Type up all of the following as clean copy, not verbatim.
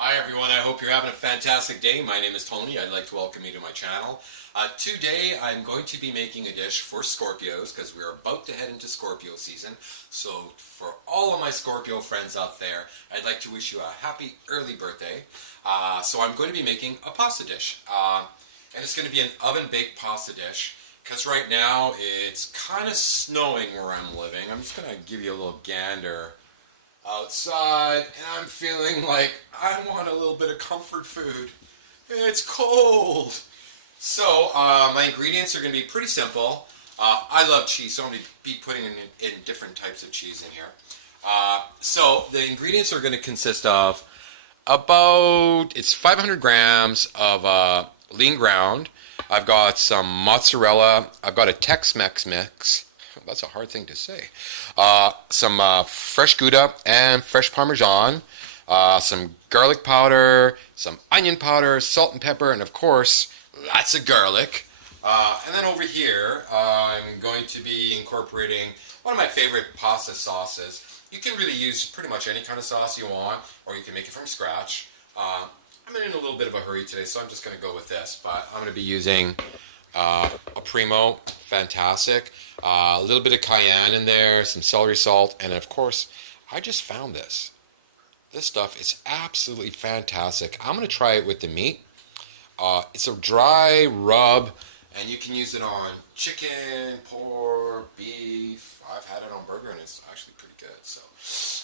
Hi everyone, I hope you're having a fantastic day. My name is Tony. I'd like to welcome you to my channel. Today I'm going to be making a dish for Scorpios because we're about to head into Scorpio season. So for all of my Scorpio friends out there, I'd like to wish you a happy early birthday. So I'm going to be making a pasta dish. And it's going to be an oven-baked pasta dish because right now it's kind of snowing where I'm living. I'm just going to give you a little gander outside, and I'm feeling like I want a little bit of comfort food. It's cold. So my ingredients are going to be pretty simple. I love cheese, so I'm going to be putting in different types of cheese in here. So the ingredients are going to consist of it's 500 grams of lean ground. I've got some mozzarella. I've got a Tex-Mex mix. That's a hard thing to say. Some fresh Gouda and fresh Parmesan, some garlic powder, some onion powder, salt and pepper, and of course, lots of garlic. And then over here, I'm going to be incorporating one of my favorite pasta sauces. You can really use pretty much any kind of sauce you want, or you can make it from scratch. I'm in a little bit of a hurry today, so I'm just going to go with this, but I'm going to be using a Primo, fantastic. A little bit of cayenne in there, some celery salt, and of course, I just found this. This stuff is absolutely fantastic. I'm going to try it with the meat. It's a dry rub, and you can use it on chicken, pork, beef. I've had it on burger, and it's actually pretty good. So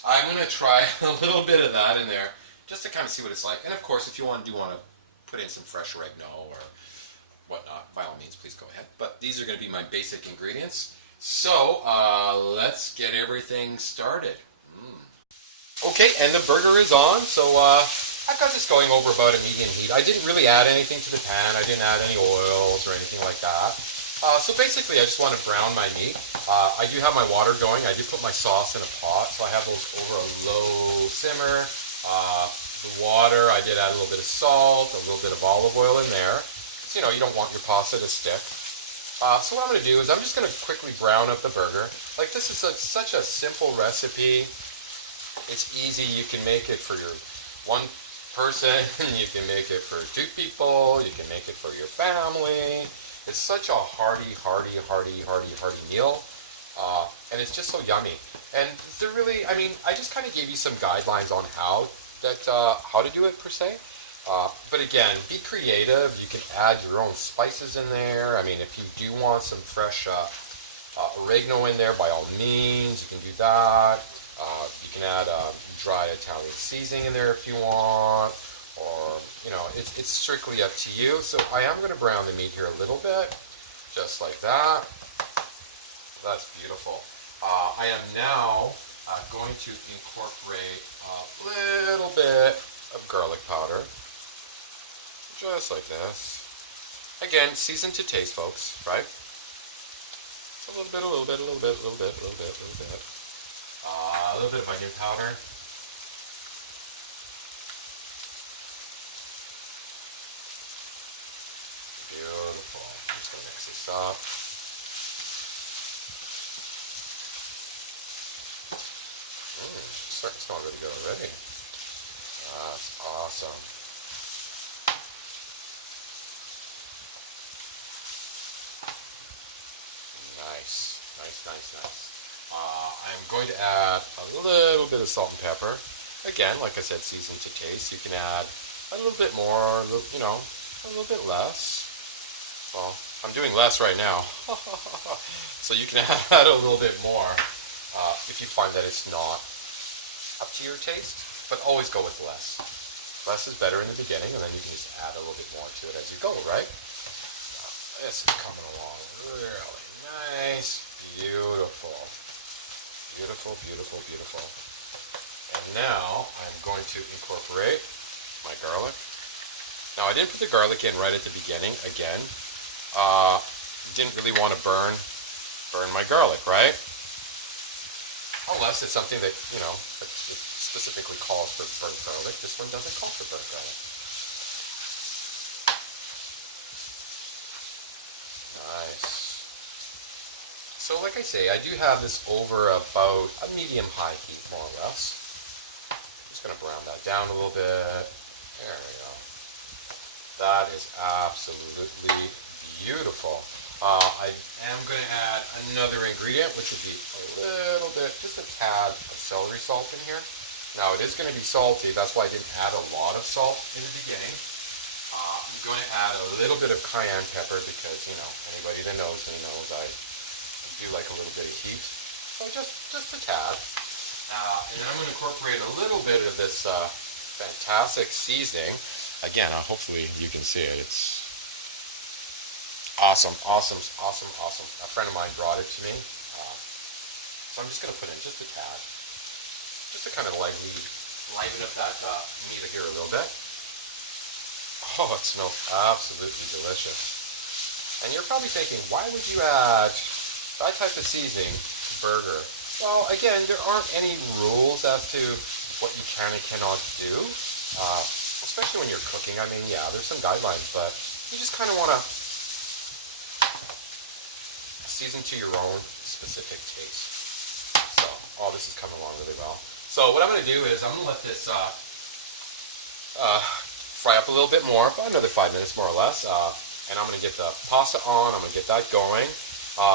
I'm going to try a little bit of that in there, just to kind of see what it's like. And of course, if you want to put in some fresh oregano or whatnot, by all means, please go ahead. But these are going to be my basic ingredients. So let's get everything started. Okay, and the burger is on. So I've got this going over about a medium heat. I didn't really add anything to the pan. I didn't add any oils or anything like that. So basically, I just want to brown my meat. I do have my water going. I do put my sauce in a pot, so I have those over a low simmer. The water, I did add a little bit of salt, a little bit of olive oil in there. You know, you don't want your pasta to stick. So what I'm going to do is I'm just going to quickly brown up the burger. Like, this is such a simple recipe. It's easy. You can make it for your one person. You can make it for two people. You can make it for your family. It's such a hearty meal. And it's just so yummy. And they're really, I mean, I just kind of gave you some guidelines on how to do it per se. But again, be creative. You can add your own spices in there. I mean, if you do want some fresh oregano in there, by all means, you can do that. You can add dry Italian seasoning in there if you want, or, you know, it's strictly up to you. So I am going to brown the meat here a little bit, just like that. That's beautiful. I am now going to incorporate a little bit of garlic powder. Just like this. Again, season to taste, folks, right? So a little bit. A little bit of onion powder. Beautiful. I'm just going to mix this up. It's starting to smell really good already. That's awesome. Nice. I'm going to add a little bit of salt and pepper. Again, like I said, season to taste. You can add a little bit more, you know, a little bit less. Well, I'm doing less right now. So you can add a little bit more if you find that it's not up to your taste. But always go with less. Less is better in the beginning, and then you can just add a little bit more to it as you go, right? This is coming along really nice. Beautiful. And now I'm going to incorporate my garlic. Now I didn't put the garlic in right at the beginning. Again, didn't really want to burn my garlic, right? Unless it's something that, you know, that it specifically calls for burnt garlic. This one doesn't call for burnt garlic. Nice. So like I say, I do have this over about a medium-high heat, more or less. I'm just going to brown that down a little bit. There we go. That is absolutely beautiful. I am going to add another ingredient, which would be a little bit, just a tad of celery salt in here. Now it is going to be salty, that's why I didn't add a lot of salt in the beginning. I'm going to add a little bit of cayenne pepper because, you know, anybody that knows me knows I do like a little bit of heat. So just a tad. And then I'm going to incorporate a little bit of this fantastic seasoning. Again, hopefully you can see it. It's awesome, awesome, awesome, awesome. A friend of mine brought it to me. So I'm just going to put in just a tad. Just to kind of liven up that meat here a little bit. Oh, it smells absolutely delicious. And you're probably thinking, why would you add that type of seasoning to burger? Well, again, there aren't any rules as to what you can and cannot do, especially when you're cooking. I mean, yeah, there's some guidelines, but you just kind of want to season to your own specific taste. So, oh, this is coming along really well. So what I'm going to do is I'm going to let this fry up a little bit more, about another 5 minutes more or less. And I'm going to get the pasta on. I'm going to get that going.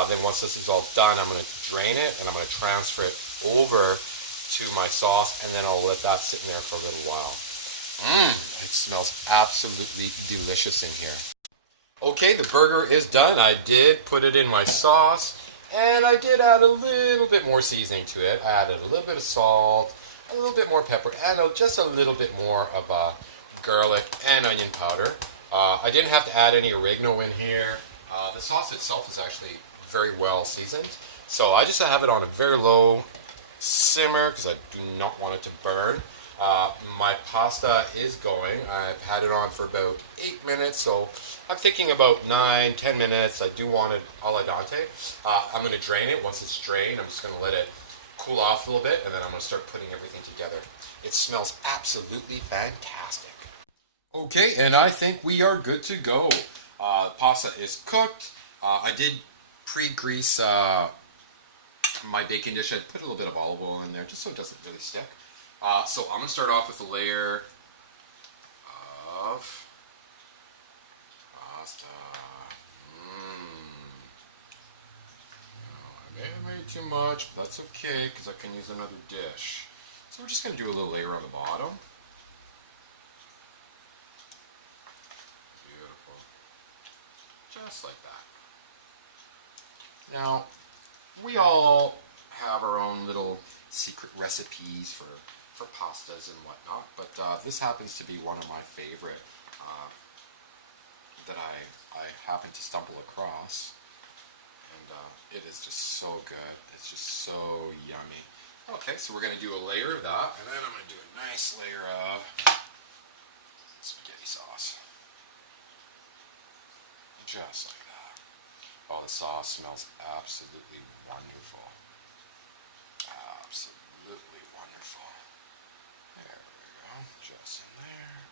Then once this is all done, I'm going to drain it and I'm going to transfer it over to my sauce, and then I'll let that sit in there for a little while. It smells absolutely delicious in here. Okay, the burger is done. I did put it in my sauce. And I did add a little bit more seasoning to it. I added a little bit of salt, a little bit more pepper, and just a little bit more of garlic and onion powder. I didn't have to add any oregano in here. The sauce itself is actually very well seasoned. So I just have it on a very low simmer because I do not want it to burn. My pasta is going. I've had it on for about 8 minutes, so I'm thinking about 9-10 minutes. I do want it al dente. I'm going to drain it. Once it's drained, I'm just going to let it cool off a little bit, and then I'm going to start putting everything together. It smells absolutely fantastic. Okay, and I think we are good to go. Pasta is cooked. I did pre-grease my baking dish. I put a little bit of olive oil in there just so it doesn't really stick. So I'm going to start off with a layer of pasta. I may have made too much, but that's okay because I can use another dish. So we're just going to do a little layer on the bottom. Beautiful. Just like that. Now, we all have our own little secret recipes for pastas and whatnot, but this happens to be one of my favorite that I happened to stumble across, and it is just so good. It's just so yummy. Okay, so we're going to do a layer of that, and then I'm going to do a nice layer of spaghetti sauce. Just like that. Oh, the sauce smells absolutely wonderful. Absolutely wonderful. There we go. Just in there.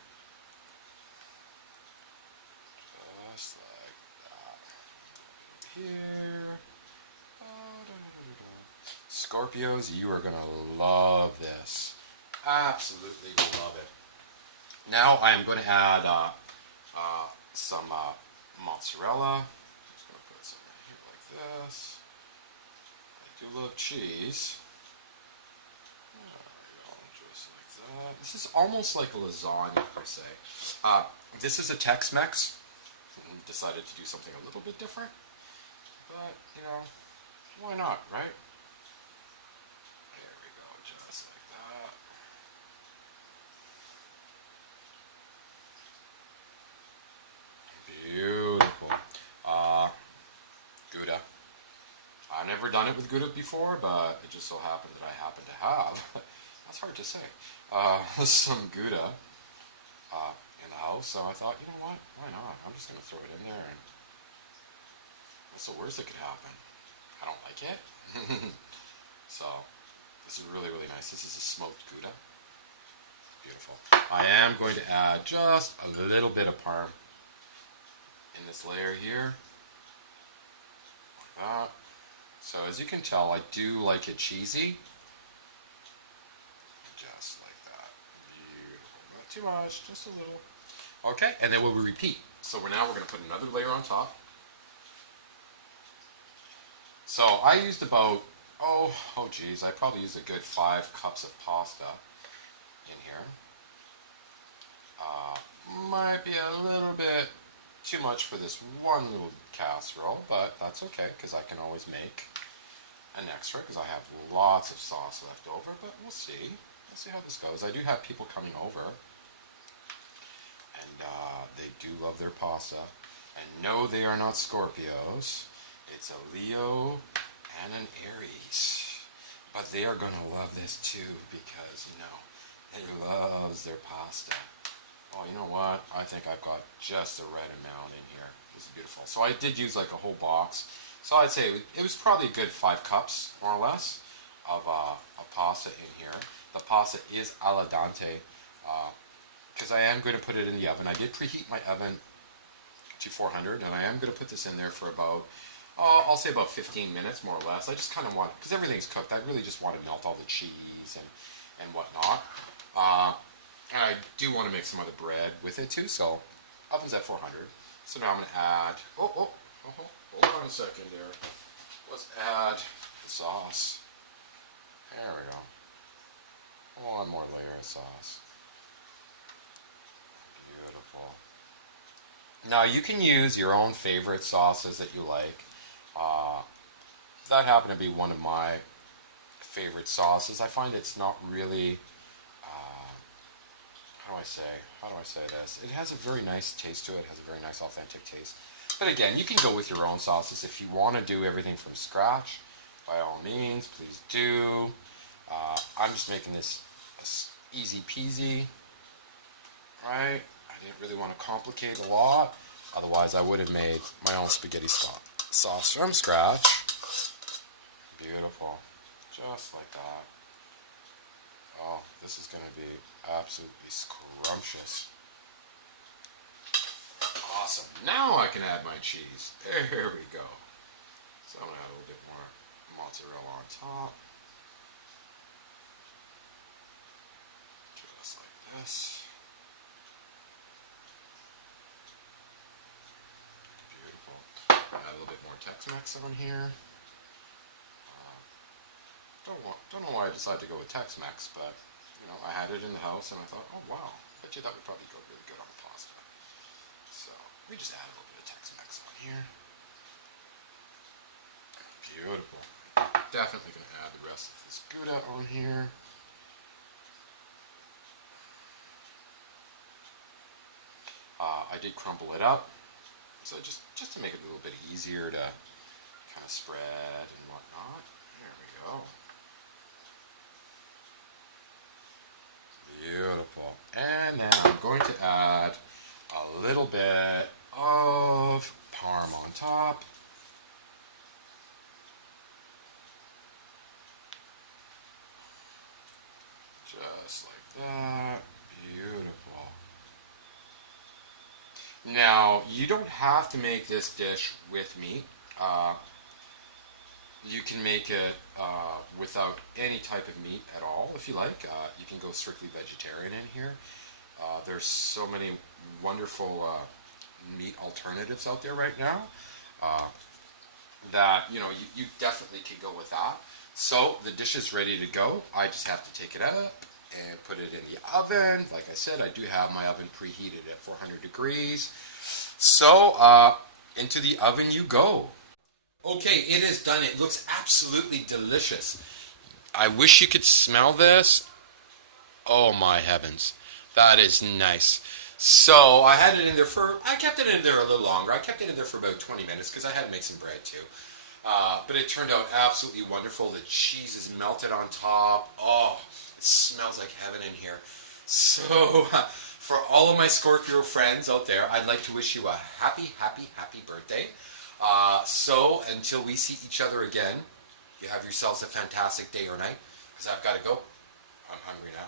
Just like that. Here. Scorpios, you are going to love this. Absolutely love it. Now I am going to add some mozzarella. Just going to put some in here like this. I do love cheese. Just like that. This is almost like a lasagna per se. This is a Tex-Mex. Decided to do something a little bit different, but you know, why not, right? There we go, just like that. Beautiful. Gouda. I've never done it with Gouda before, but it just so happened that I happen to have. That's hard to say. Some Gouda in the house, so I thought, you know what? Why not? I'm just going to throw it in there, and what's the worst that could happen? I don't like it. So this is really, really nice. This is a smoked Gouda. Beautiful. I am going to add just a little bit of parm in this layer here, like that. So as you can tell, I do like it cheesy. Just like that. Beautiful. Not too much, just a little. Okay, and then we'll repeat. So we're going to put another layer on top. So I used about, oh geez, I probably used a good 5 cups of pasta in here. Might be a little bit too much for this one little casserole, but that's okay because I can always make an extra because I have lots of sauce left over, but we'll see. We'll see how this goes. I do have people coming over, and they do love their pasta. And no, they are not Scorpios. It's a Leo and an Aries. But they are going to love this too because, you know, they loves their pasta. Oh, you know what? I think I've got just the right amount in here. This is beautiful. So I did use like a whole box. So I'd say it was probably a good 5 cups, more or less, of pasta in here. The pasta is al dente because I am going to put it in the oven. I did preheat my oven to 400, and I am going to put this in there for about, I'll say about 15 minutes, more or less. I just kind of want, because everything's cooked, I really just want to melt all the cheese and whatnot. And I do want to make some other bread with it too, so oven's at 400. So now I'm going to add, hold on a second there. Let's add the sauce. There we go. One more layer of sauce. Beautiful. Now you can use your own favorite sauces that you like. That happened to be one of my favorite sauces. I find it's not really, how do I say this? It has a very nice taste to it. It has a very nice authentic taste. But again, you can go with your own sauces. If you want to do everything from scratch, by all means, please do. I'm just making this easy peasy, right? I didn't really want to complicate a lot. Otherwise, I would have made my own spaghetti sauce from scratch. Beautiful. Just like that. Oh, this is going to be absolutely scrumptious. Awesome. Now I can add my cheese. There we go. So I'm going to add a little bit more mozzarella on top. Just like this. Beautiful. Add a little bit more Tex-Mex on here. Don't know why I decided to go with Tex-Mex, but you know, I had it in the house and I thought, oh wow, bet you that would probably go really good on pasta. So we just add a little bit of Tex-Mex on here. Beautiful. Definitely going to add the rest of this Gouda on here. I did crumble it up, so just to make it a little bit easier to kind of spread and whatnot. There we go. Beautiful. And now I'm going to add a little bit of parm on top. Just like that. Beautiful. Now, you don't have to make this dish with meat. You can make it without any type of meat at all, if you like. You can go strictly vegetarian in here. There's so many wonderful meat alternatives out there right now that, you know, you definitely can go with that. So the dish is ready to go. I just have to take it up and put it in the oven. Like I said, I do have my oven preheated at 400 degrees. So into the oven you go. Okay, it is done. It looks absolutely delicious. I wish you could smell this. Oh my heavens. That is nice. So I had it in there I kept it in there a little longer. I kept it in there for about 20 minutes because I had to make some bread too. But it turned out absolutely wonderful. The cheese is melted on top. Oh, it smells like heaven in here. So for all of my Scorpio friends out there, I'd like to wish you a happy, happy, happy birthday. So until we see each other again, you have yourselves a fantastic day or night, because I've got to go. I'm hungry now.